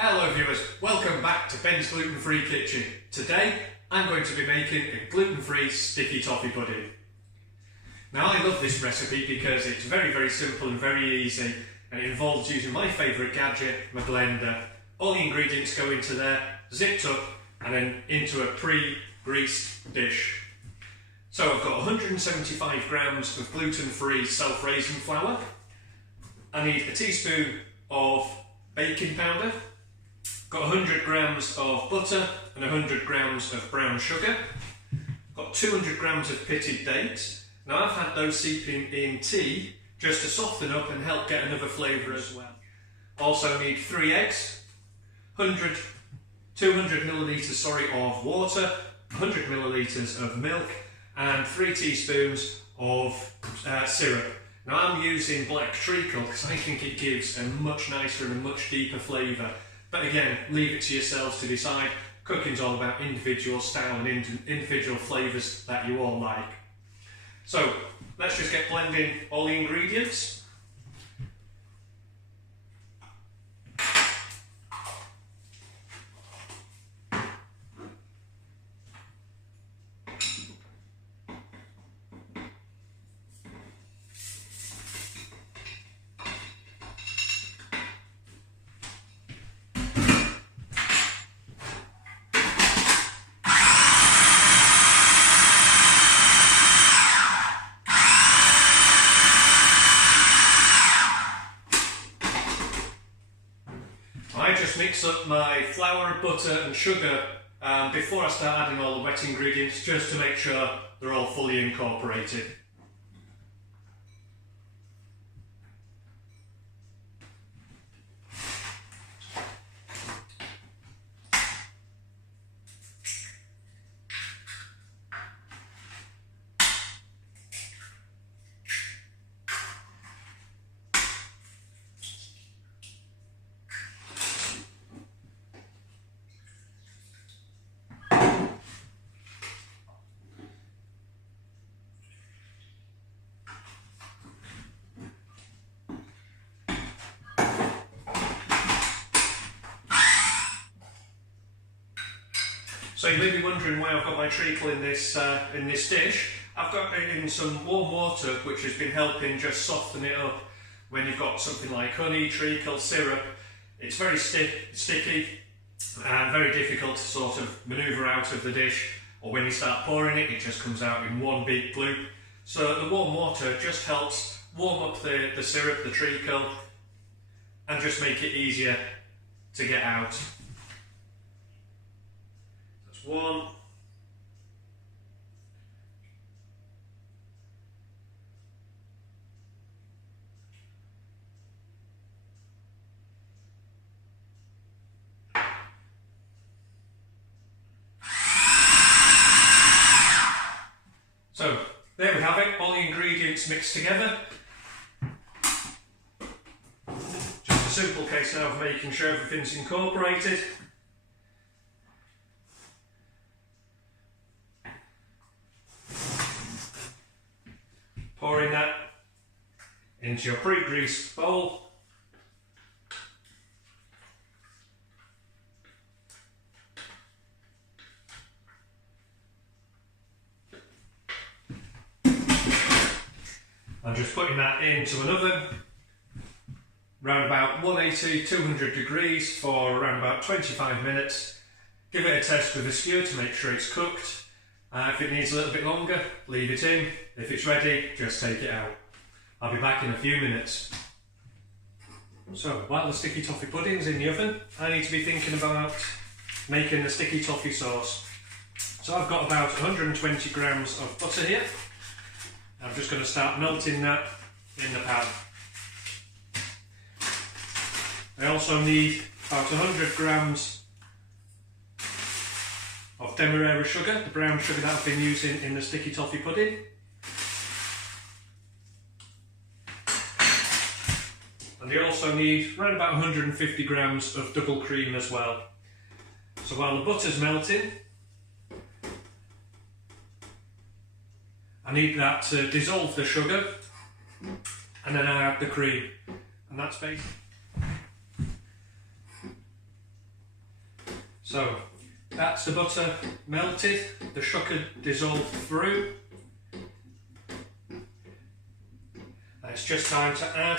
Hello viewers, welcome back to Ben's Gluten-Free Kitchen. Today I'm going to be making a gluten-free sticky toffee pudding. Now I love this recipe because it's very simple and very easy, and it involves using my favourite gadget, my blender. All the ingredients go into there, zipped up and then into a pre-greased dish. So I've got 175 grams of gluten-free self-raising flour. I need a teaspoon of baking powder. Got 100 grams of butter and 100 grams of brown sugar. Got 200 grams of pitted dates. Now I've had those seeping in tea just to soften up and help get another flavour as well. Also need 3 eggs, 200 millilitres of water, 100 millilitres of milk and 3 teaspoons of syrup. Now I'm using black treacle because I think it gives a much nicer and a much deeper flavour. But again, leave it to yourselves to decide. Cooking's all about individual style and individual flavours that you all like. So let's just get blending all the ingredients. I just mix up my flour, butter and sugar before I start adding all the wet ingredients, just to make sure they're all fully incorporated. So you may be wondering why I've got my treacle in this dish. I've got it in some warm water, which has been helping just soften it up. When you've got something like honey, treacle, syrup, it's very sticky and very difficult to sort of manoeuvre out of the dish, or when you start pouring it, it just comes out in one big gloop. So the warm water just helps warm up the syrup, the treacle, and just make it easier to get out. That's one. So there we have it, all the ingredients mixed together. Just a simple case now of making sure everything's incorporated. Pouring that into your pre-greased bowl. I'm just putting that into an oven, around about 180, 200 degrees for around about 25 minutes. Give it a test with a skewer to make sure it's cooked. If it needs a little bit longer, leave it in. If it's ready, just take it out. I'll be back in a few minutes. So, while the sticky toffee pudding's in the oven, I need to be thinking about making the sticky toffee sauce. So I've got about 120 grams of butter here. I'm just going to start melting that in the pan. I also need about 100 grams of demerara sugar, the brown sugar that I've been using in the sticky toffee pudding. And you also need around about 150 grams of double cream as well. So while the butter's melting, I need that to dissolve the sugar, and then I add the cream, and that's basically. So that's the butter melted, the sugar dissolved through. And it's just time to add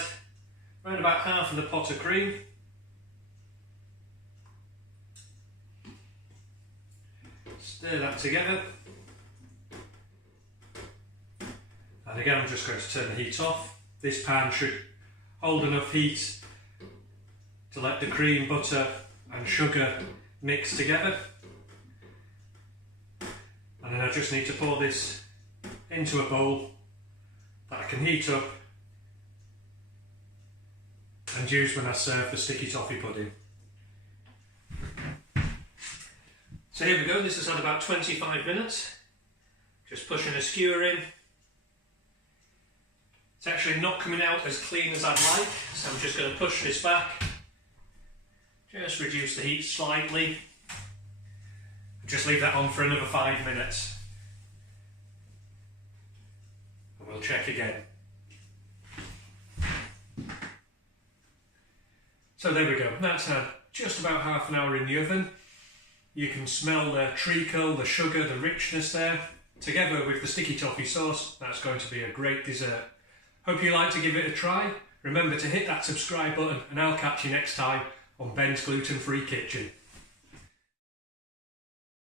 around about half of the pot of cream. Stir that together. And again, I'm just going to turn the heat off. This pan should hold enough heat to let the cream, butter and sugar mix together. And then I just need to pour this into a bowl that I can heat up and use when I serve the sticky toffee pudding. So here we go, this has had about 25 minutes. Just pushing a skewer in. It's actually not coming out as clean as I'd like, so I'm just going to push this back. Just reduce the heat slightly. Just leave that on for another 5 minutes. And we'll check again. So there we go, that's had just about half an hour in the oven. You can smell the treacle, the sugar, the richness there. Together with the sticky toffee sauce, that's going to be a great dessert. Hope you like to give it a try. Remember to hit that subscribe button and I'll catch you next time on Ben's Gluten Free Kitchen.